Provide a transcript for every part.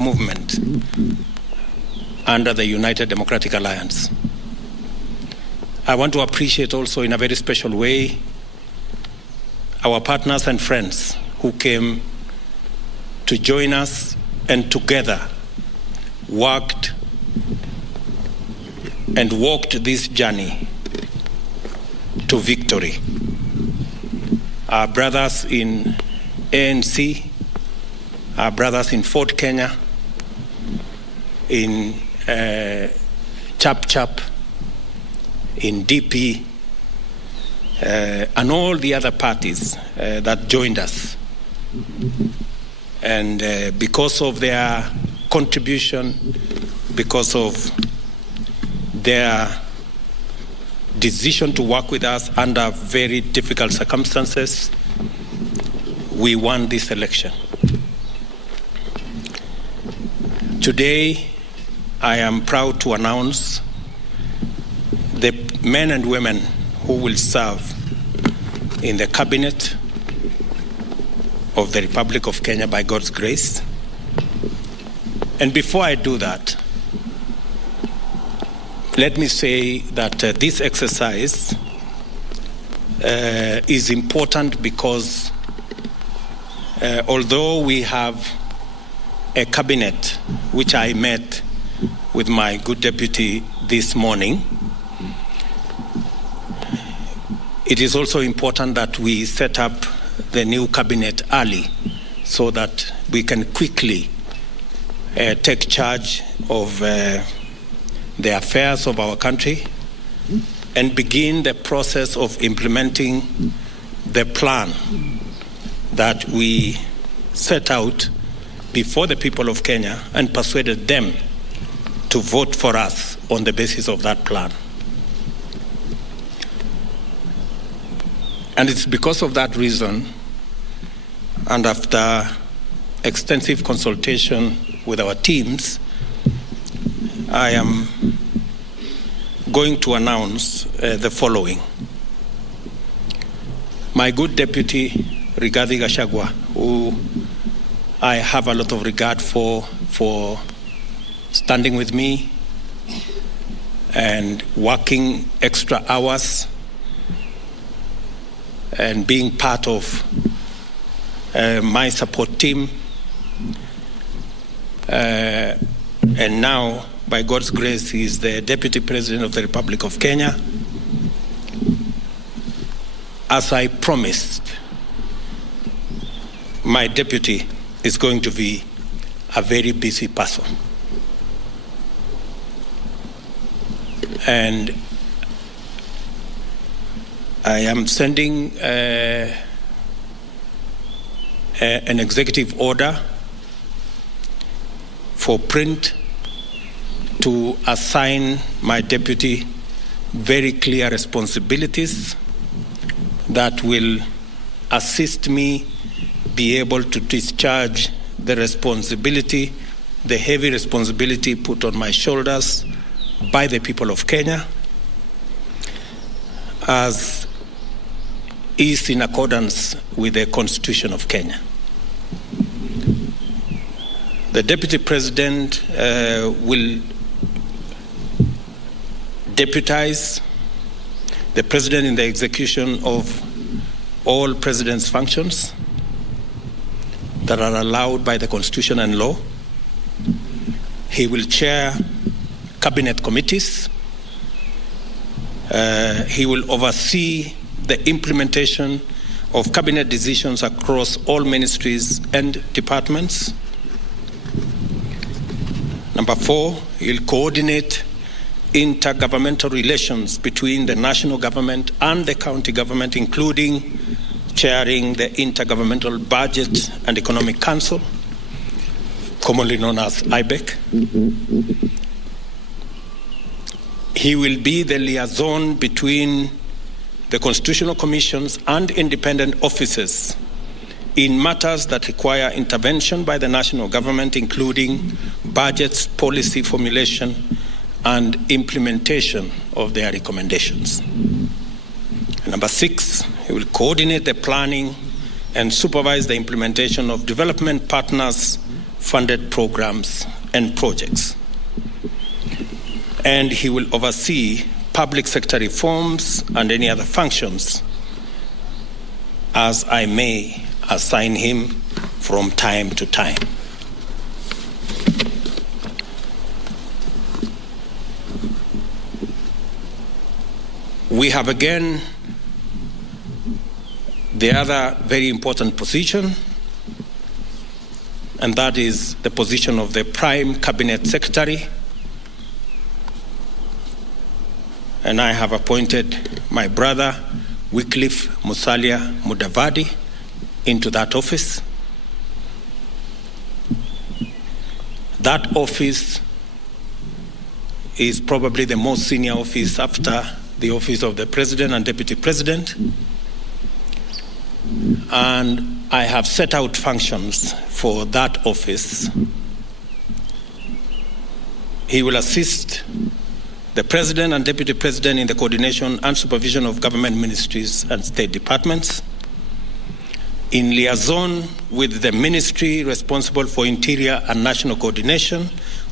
movement under the United Democratic Alliance. I want to appreciate also in a very special way our partners and friends who came to join us and together worked and walked this journey to victory. Our brothers in ANC, our brothers in Fort Kenya, in Chap Chap, in DP, and all the other parties that joined us. And because of their contribution, because of their decision to work with us under very difficult circumstances, we won this election. Today, I am proud to announce the men and women who will serve in the cabinet of the Republic of Kenya by God's grace. And before I do that, let me say that this exercise is important because although we have a cabinet, which I met with my good deputy this morning, it is also important that we set up the new cabinet early so that we can quickly take charge of the affairs of our country and begin the process of implementing the plan that we set out before the people of Kenya and persuaded them to vote for us on the basis of that plan. And it's because of that reason, and after extensive consultation with our teams, I am going to announce the following. My good deputy, Rigathi Gachagua, who I have a lot of regard for standing with me and working extra hours and being part of my support team. And now, by God's grace, he is the Deputy President of the Republic of Kenya. As I promised, my deputy is going to be a very busy person. And I am sending an executive order for print to assign my deputy very clear responsibilities that will assist me be able to discharge the responsibility, the heavy responsibility put on my shoulders by the people of Kenya, as is in accordance with the Constitution of Kenya. The Deputy President will deputize the President in the execution of all President's functions that are allowed by the Constitution and law. He will chair cabinet committees. He will oversee the implementation of cabinet decisions across all ministries and departments. Number 4, he'll coordinate intergovernmental relations between the national government and the county government, including chairing the Intergovernmental Budget and Economic Council, commonly known as IBEC. He will be the liaison between the constitutional commissions and independent offices in matters that require intervention by the national government, including budgets, policy formulation, and implementation of their recommendations. Number 6, he will coordinate the planning and supervise the implementation of development partners' funded programs and projects. And he will oversee public sector reforms and any other functions as I may assign him from time to time. We have again the other very important position, and that is the position of the Prime Cabinet Secretary. And I have appointed my brother, Wycliffe Musalia Mudavadi, into that office. That office is probably the most senior office after the office of the President and Deputy President. And I have set out functions for that office. He will assist the President and Deputy President in the coordination and supervision of government ministries and state departments, in liaison with the ministry responsible for interior and national coordination,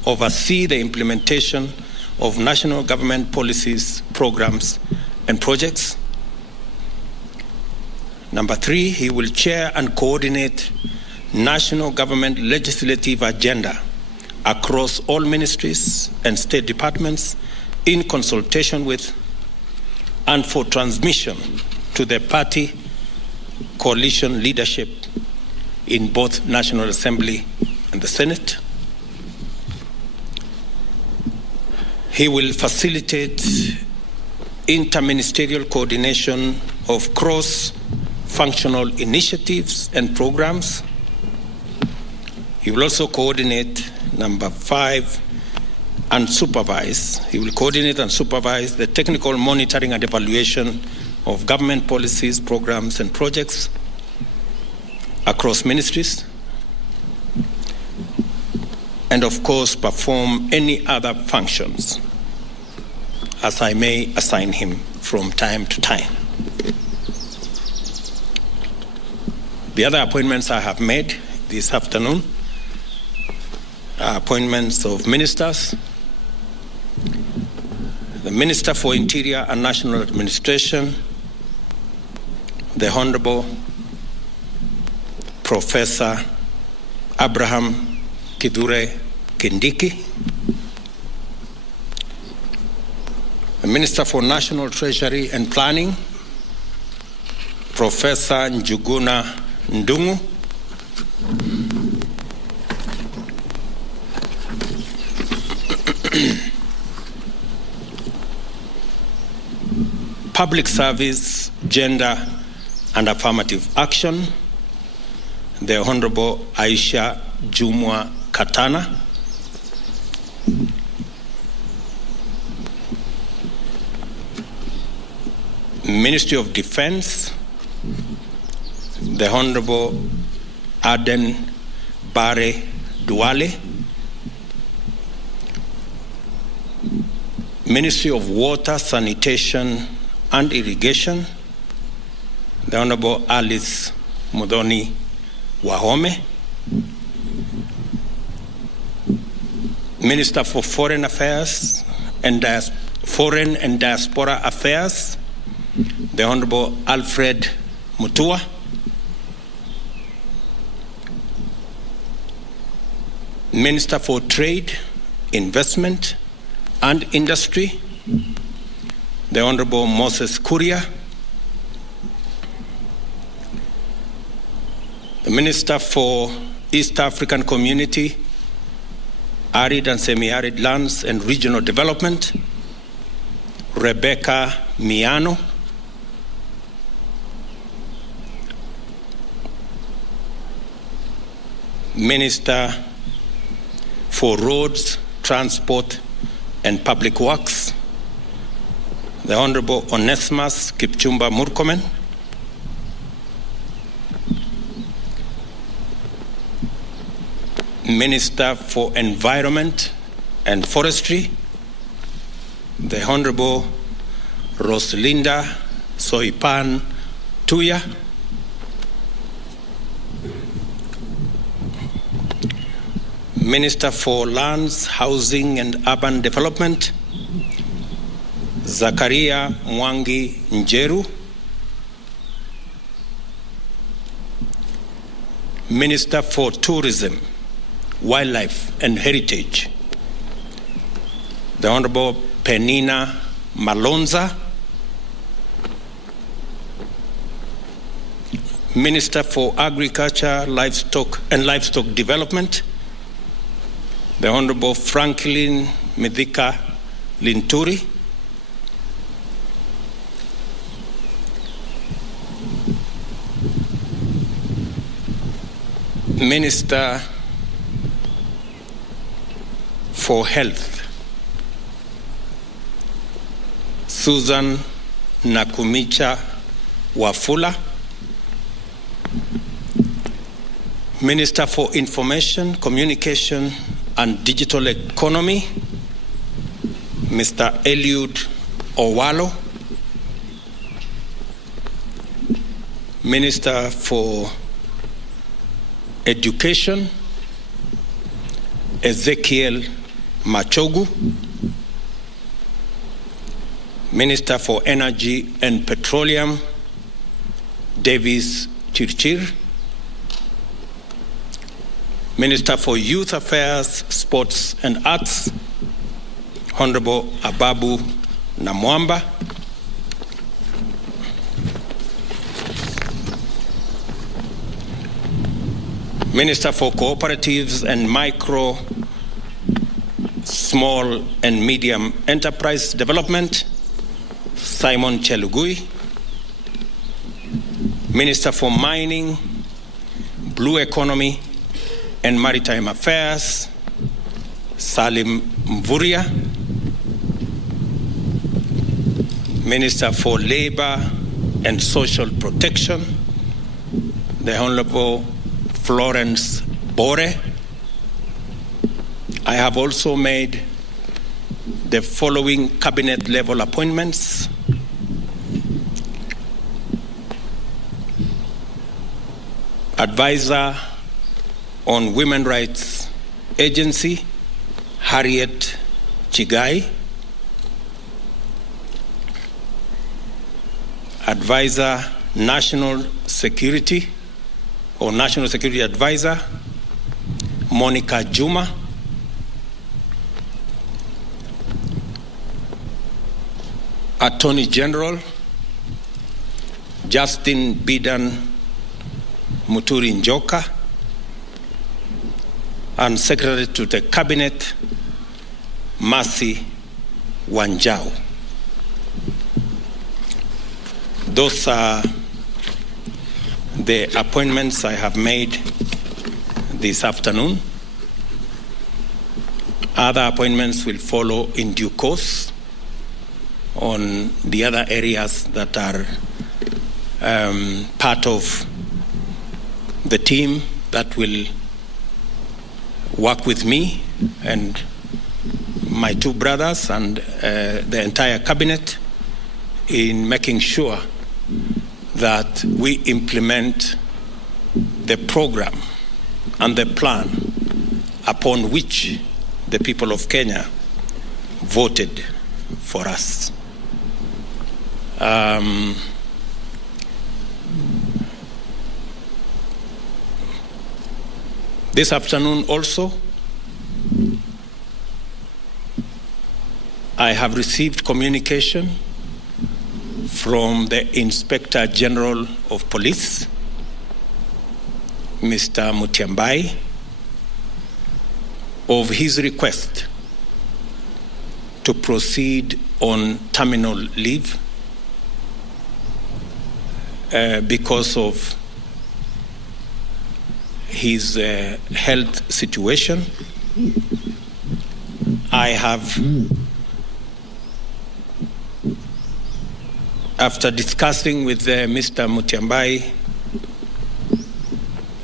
oversee the implementation of national government policies, programs, and projects. Number 3, he will chair and coordinate national government legislative agenda across all ministries and state departments in consultation with and for transmission to the party coalition leadership in both National Assembly and the Senate. He will facilitate interministerial coordination of cross-functional initiatives and programs. He will also coordinate, number 5, and supervise. He will coordinate and supervise the technical monitoring and evaluation of government policies, programs, and projects across ministries, and of course perform any other functions as I may assign him from time to time. The other appointments I have made this afternoon are appointments of ministers. The Minister for Interior and National Administration, the Honorable Professor Abraham Kithure Kindiki, the Minister for National Treasury and Planning, Professor Njuguna Ndungu, Public Service, Gender and Affirmative Action, the Honorable Aisha Jumwa Katana, Ministry of Defense, the Honorable Aden Bare Duale, Ministry of Water, Sanitation and Irrigation, the Honorable Alice Mudoni Wahome, Minister for Foreign Affairs and Foreign and Diaspora Affairs, the Honorable Alfred Mutua, Minister for Trade, Investment and Industry, the Honorable Moses Kuria, the Minister for East African Community, Arid and Semi-Arid Lands and Regional Development, Rebecca Miano, Minister for Roads, Transport and Public Works, the Honorable Onesimus Kipchumba Murkomen, Minister for Environment and Forestry, the Honorable Rosalinda Soipan Tuya, Minister for Lands, Housing and Urban Development, Zakaria Mwangi Njeru. Minister for Tourism, Wildlife and Heritage, the Honorable Penina Malonza. Minister for Agriculture, Livestock and Livestock Development, the Honorable Franklin Mithika Linturi. Minister for Health, Susan Nakumicha Wafula. Minister for Information, Communication and Digital Economy, Mr. Eliud Owalo. Minister for Education, Ezekiel Machogu. Minister for Energy and Petroleum, Davis Chirchir. Minister for Youth Affairs, Sports and Arts, Honorable Ababu Namwamba. Minister for Cooperatives and Micro, Small and Medium Enterprise Development, Simon Chelugui. Minister for Mining, Blue Economy and Maritime Affairs, Salim Mvuria. Minister for Labor and Social Protection, the Honorable Florence Bore. I have also made the following cabinet level appointments. Advisor on Women Rights Agency, Harriet Chigai. Advisor National Security or National Security Advisor, Monica Juma. Attorney General, Justin Bidan Muturi Njoka. And Secretary to the Cabinet, Mercy Wanjau. Those are the appointments I have made this afternoon. Other appointments will follow in due course on the other areas that are part of the team that will work with me and my two brothers and the entire cabinet in making sure that we implement the program and the plan upon which the people of Kenya voted for us. This afternoon also, I have received communication from the Inspector General of Police, Mr. Mutiambai, of his request to proceed on terminal leave because of his health situation. I have, after discussing with Mr. Mutiambai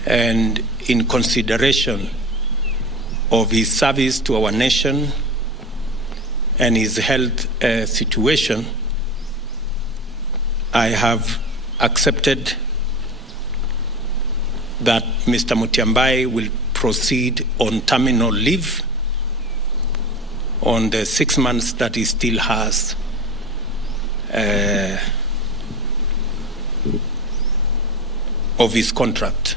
and in consideration of his service to our nation and his health situation, I have accepted that Mr. Mutiambai will proceed on terminal leave on the 6 months that he still has of his contract.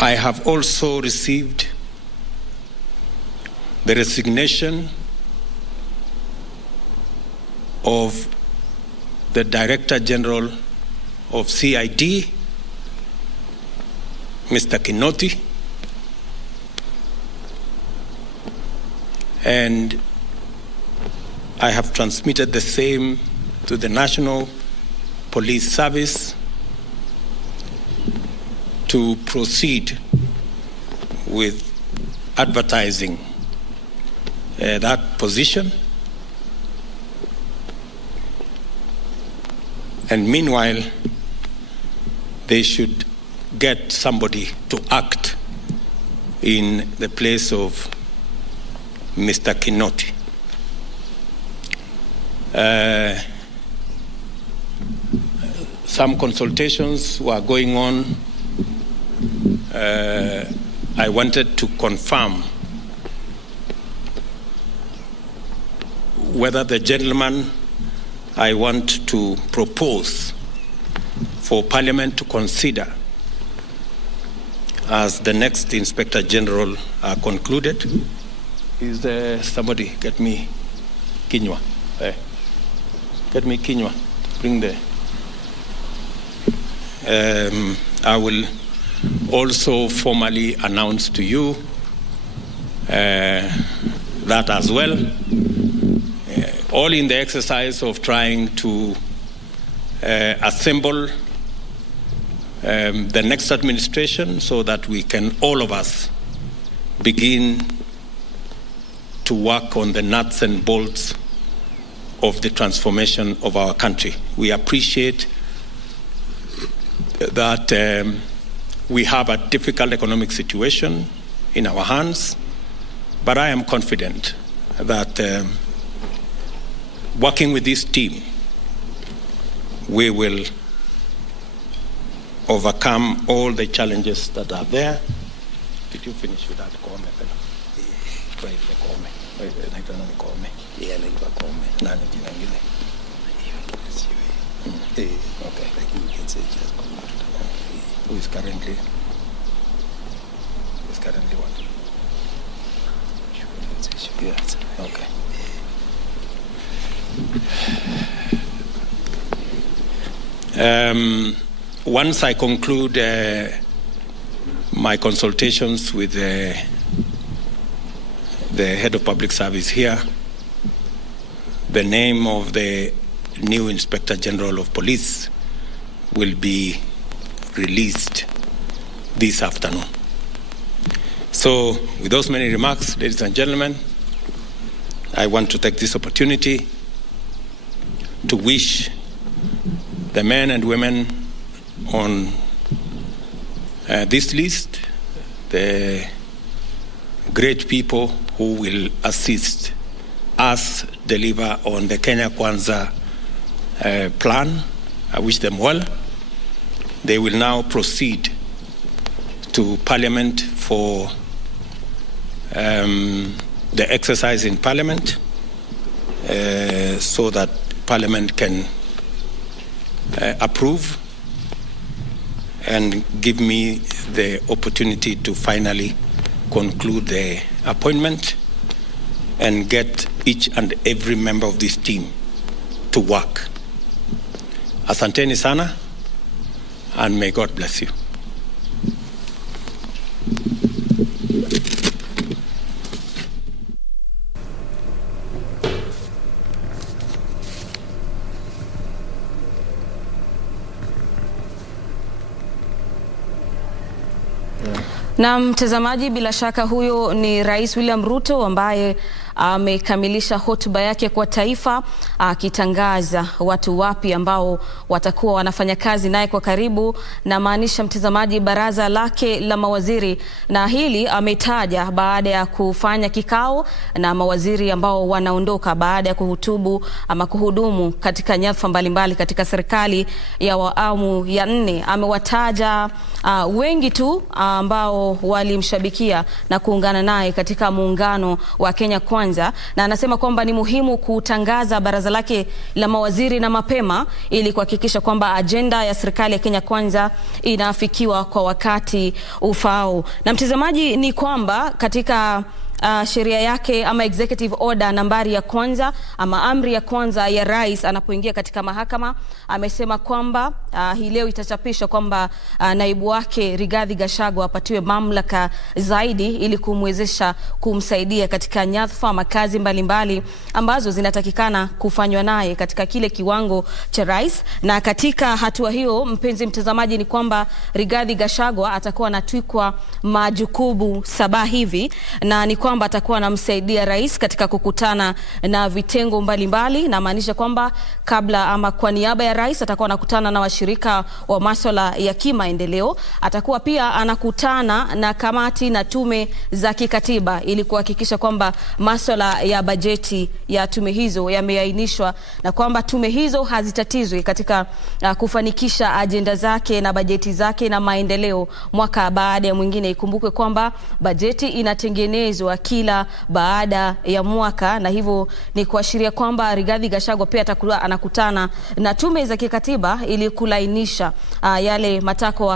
I have also received the resignation of the Director General of CID, Mr. Kinoti, and I have transmitted the same to the National Police Service to proceed with advertising that position. And meanwhile, they should get somebody to act in the place of Mr. Kinoti. Some consultations were going on. I wanted to confirm whether the gentleman I want to propose for Parliament to consider as the next Inspector General are concluded. Is there somebody? Get me Kinywa. Get me Kinywa. Bring the. I will also formally announce to you that as well, all in the exercise of trying to assemble the next administration so that we can, all of us, begin to work on the nuts and bolts of the transformation of our country. We appreciate that we have a difficult economic situation in our hands, but I am confident that working with this team, we will overcome all the challenges that are there. Did you finish with that comment? Okay. Who is currently? Is currently what? Yes. Okay. Once I conclude my consultations with the head of public service here, the name of the new Inspector General of Police will be released this afternoon. So, with those many remarks, ladies and gentlemen, I want to take this opportunity to wish the men and women on this list, the great people who will assist us deliver on the Kenya Kwanza plan. I wish them well. They will now proceed to Parliament for the exercise in Parliament so that Parliament can approve and give me the opportunity to finally conclude the appointment and get each and every member of this team to work. Asanteni sana, and may God bless you. Na mtazamaji, bila shaka huyo ni Rais William Ruto ambaye amekamilisha hotuba yake kwa taifa akitangaza watu wapi ambao watakuwa wanafanya kazi naye kwa karibu, na maanisha mtazamaji, baraza lake la mawaziri. Na hili ametaja baada ya kufanya kikao na mawaziri ambao wanaondoka baada ya kuhutubu ama kuhudumu katika nyadhifa mbalimbali katika serikali ya awamu ya 4. Amewataja wengi tu ambao walimshabikia na kuungana naye katika muungano wa Kenya Kwanza, na anasema kwamba ni muhimu kutangaza baraza lake la mawaziri na mapema ili kuhakikisha kwamba ajenda ya serikali ya Kenya Kwanza inafikiwa kwa wakati ufaao. Na mtazamaji, ni kwamba katika sheria yake ama executive order nambari ya kwanza ama amri ya kwanza ya rais anapoingia katika mahakama, amesema kwamba hii leo itachapishwa kwamba naibu wake Rigathi Gachagua apatiwe mamlaka zaidi ili kumwezesha kumsaidia katika nyadhifa ama kazi mbalimbali ambazo zinatakikana kufanywa naye katika kile kiwango cha rais. Na katika hatua hiyo, mpenzi mtazamaji, ni kwamba Rigathi Gachagua atakuwa anatwikwa majukumu 7 hivi, na ni kwamba atakuwa anamsaidia rais katika kukutana na vitengo mbalimbali, na maanisha kwamba kabla ama kwa niaba ya rais atakuwa anakutana na washirika wa masuala ya kimaendeleo. Atakuwa pia anakutana na kamati na tume za kikatiba ili kuhakikisha kwamba masuala ya bajeti ya tume hizo yameainishwa na kwamba tume hizo hazitatizwi katika kufanikisha ajenda zake na bajeti zake na maendeleo mwaka baada ya mwingine. Ikumbukwe kwamba bajeti inatengenezwa kila baada ya mwaka, na hivyo ni kuashiria kwamba Rigathi Gachagua pia atakuwa anakutana na tume za kikatiba ili kulainisha yale matakwa